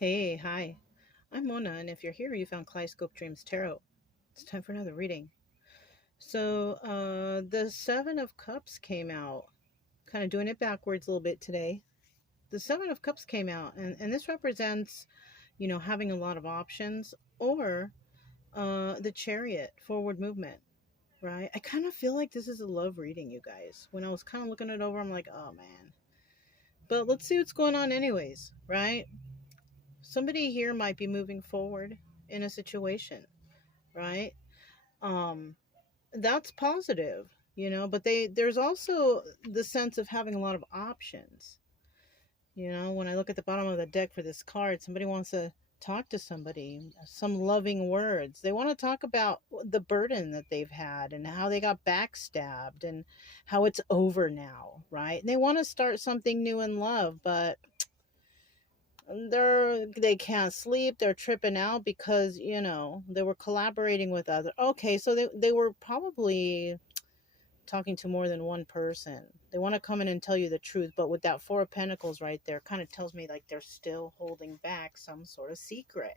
Hey, hi. I'm Mona, and if you're here, you found Kaleidoscope Dreams Tarot. It's time for another reading. The Seven of Cups came out. Kind of doing it backwards a little bit today. The Seven of Cups came out, and this represents, having a lot of options, or the Chariot, forward movement, right? I kind of feel like this is a love reading, you guys. When I was kind of looking it over, I'm like, oh man. But let's see what's going on, anyways, right? Somebody here might be moving forward in a situation, right? um that's positive, but there's also the sense of having a lot of options. When I look at the bottom of the deck for this card, somebody wants to talk to somebody, some loving words. They want to talk about the burden that they've had and how they got backstabbed and how it's over now, right? And they want to start something new in love, but they can't sleep, they're tripping out because they were collaborating with other. Okay, so they were probably talking to more than one person. They want to come in and tell you the truth, but with that Four of Pentacles right there, kind of tells me like they're still holding back some sort of secret.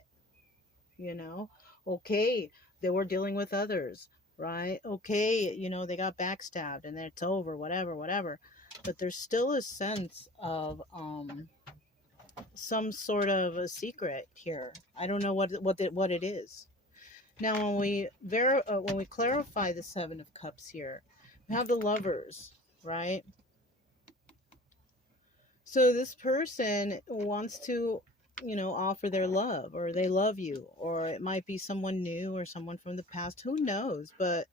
you know okay, they were dealing with others, right? Okay, they got backstabbed and it's over, whatever, whatever. But there's still a sense of some sort of a secret here. I don't know what it is. Now, when we clarify the Seven of Cups here, we have the Lovers, right? So this person wants to, offer their love, or they love you, or it might be someone new or someone from the past. Who knows? But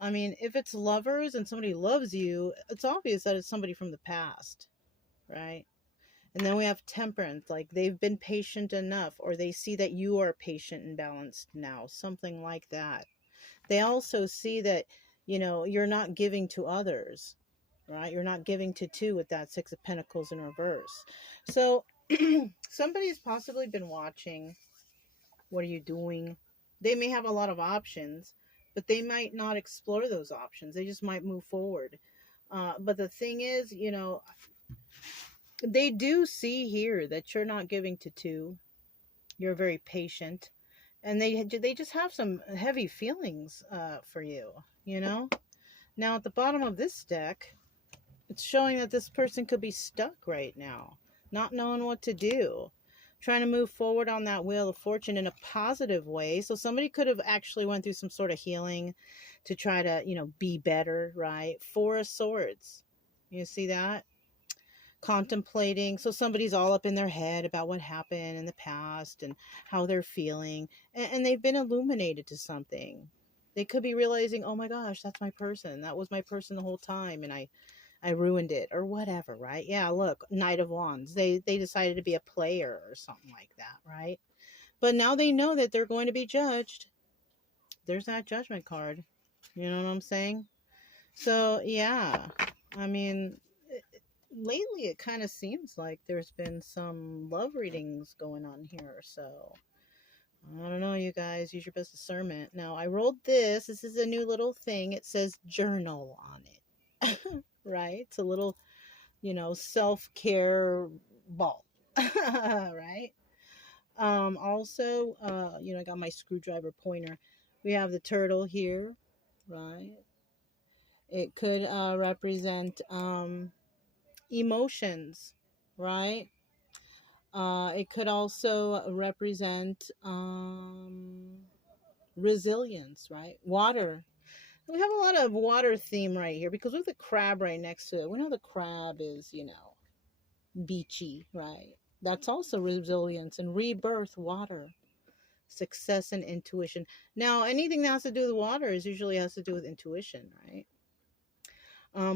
I mean, if it's lovers and somebody loves you, it's obvious that it's somebody from the past, right? And then we have Temperance, like they've been patient enough, or they see that you are patient and balanced now, something like that. They also see that, you're not giving to others, right? You're not giving to two with that Six of Pentacles in reverse. So somebody's possibly been watching. What are you doing? They may have a lot of options, but they might not explore those options. They just might move forward. But the thing is, they do see here that you're not giving to two. You're very patient, and they just have some heavy feelings for you. Now at the bottom of this deck, it's showing that this person could be stuck right now, not knowing what to do, trying to move forward on that Wheel of Fortune in a positive way. So somebody could have actually went through some sort of healing to try to, be better, right? Four of Swords. You see that? Contemplating. So somebody's all up in their head about what happened in the past and how they're feeling, and they've been illuminated to something. They could be realizing, oh my gosh, that's my person, that was my person the whole time, and I ruined it, or whatever, right? Yeah, look, Knight of Wands, they decided to be a player or something like that, right? But now they know that they're going to be judged. There's that Judgment card. You know what I'm saying? So yeah, I mean, lately it kind of seems like there's been some love readings going on here. So I don't know, you guys. Use your best discernment. Now, I rolled this. This is a new little thing. It says journal on it. Right? It's a little, self-care ball. Right? Also, I got my screwdriver pointer. We have the turtle here, right? It could represent emotions, right? It could also represent resilience, right? Water. We have a lot of water theme right here because with the crab right next to it, we know the crab is, beachy, right? That's also resilience and rebirth, water, success, and intuition. Now, anything that has to do with water is usually has to do with intuition, right?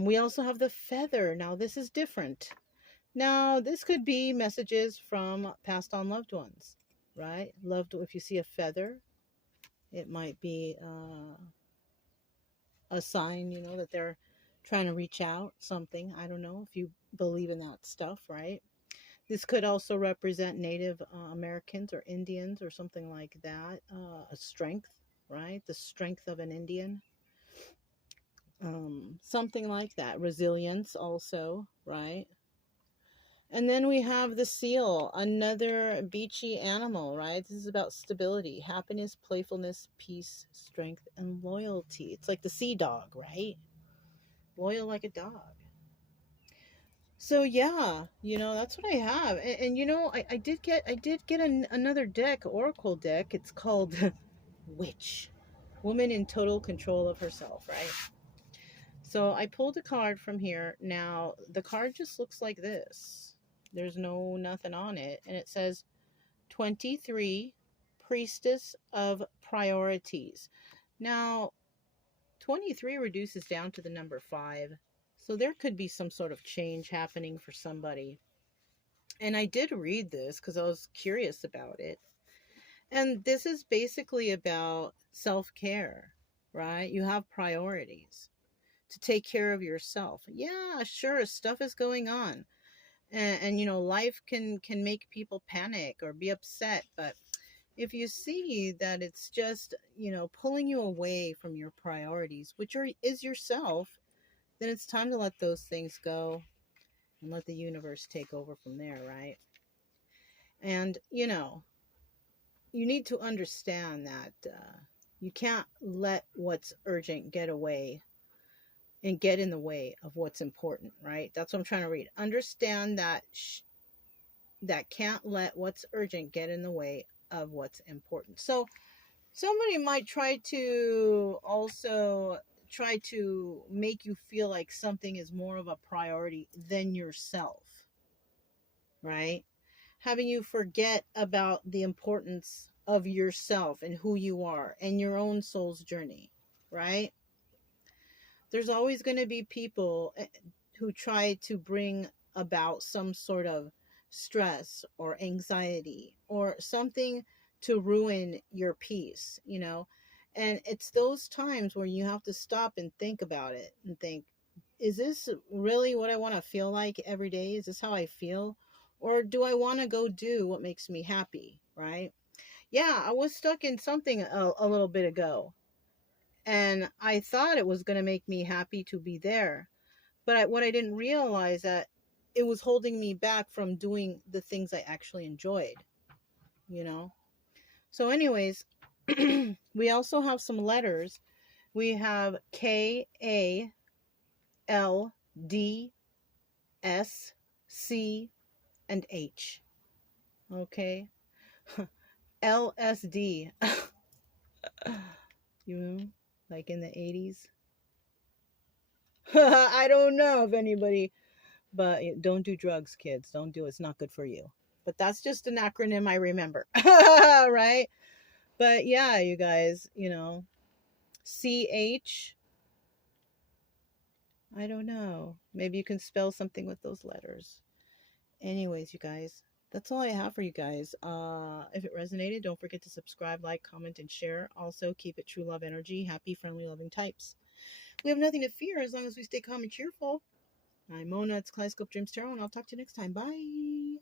We also have the feather. Now, this is different. Now, this could be messages from passed on loved ones, right? If you see a feather, it might be a sign, that they're trying to reach out, something. I don't know if you believe in that stuff, right? This could also represent Native Americans or Indians or something like that. A strength, right? The strength of an Indian. Something like that. Resilience also, right? And then we have the seal, another beachy animal, right? This is about stability, happiness, playfulness, peace, strength, and loyalty. It's like the sea dog, right? Loyal like a dog. So yeah, that's what I have. And I did get another deck, Oracle deck. It's called Witch, Woman in Total Control of Herself, right? So I pulled a card from here. Now the card just looks like this. There's nothing on it, and it says 23, Priestess of Priorities. Now 23 reduces down to the number 5. So there could be some sort of change happening for somebody. And I did read this because I was curious about it. And this is basically about self-care, right? You have priorities to take care of yourself. Yeah, sure, stuff is going on. And life can make people panic or be upset, but if you see that it's just, pulling you away from your priorities, which is yourself, then it's time to let those things go and let the universe take over from there, right? And, you need to understand that you can't let what's urgent get away and get in the way of what's important, right? That's what I'm trying to read. Understand that that can't let what's urgent get in the way of what's important. So somebody might try to make you feel like something is more of a priority than yourself, right? Having you forget about the importance of yourself and who you are and your own soul's journey, right? There's always going to be people who try to bring about some sort of stress or anxiety or something to ruin your peace, and it's those times where you have to stop and think about it and think, is this really what I want to feel like every day? Is this how I feel? Or do I want to go do what makes me happy, right? Yeah, I was stuck in something a little bit ago, and I thought it was going to make me happy to be there. But what I didn't realize that it was holding me back from doing the things I actually enjoyed, you know? So anyways, we also have some letters. We have K, A, L, D, S, C, and H. Okay? LSD. Like in the 80s. I don't know if anybody, but don't do drugs, kids. Don't do it. It's not good for you. But that's just an acronym I remember. Right? But yeah, you guys, CH. I don't know. Maybe you can spell something with those letters. Anyways, you guys, that's all I have for you guys. If it resonated, don't forget to subscribe, like, comment, and share. Also, keep it true love energy, happy, friendly, loving types. We have nothing to fear as long as we stay calm and cheerful. I'm Mona. It's Kaleidoscope Dreams Tarot, and I'll talk to you next time. Bye.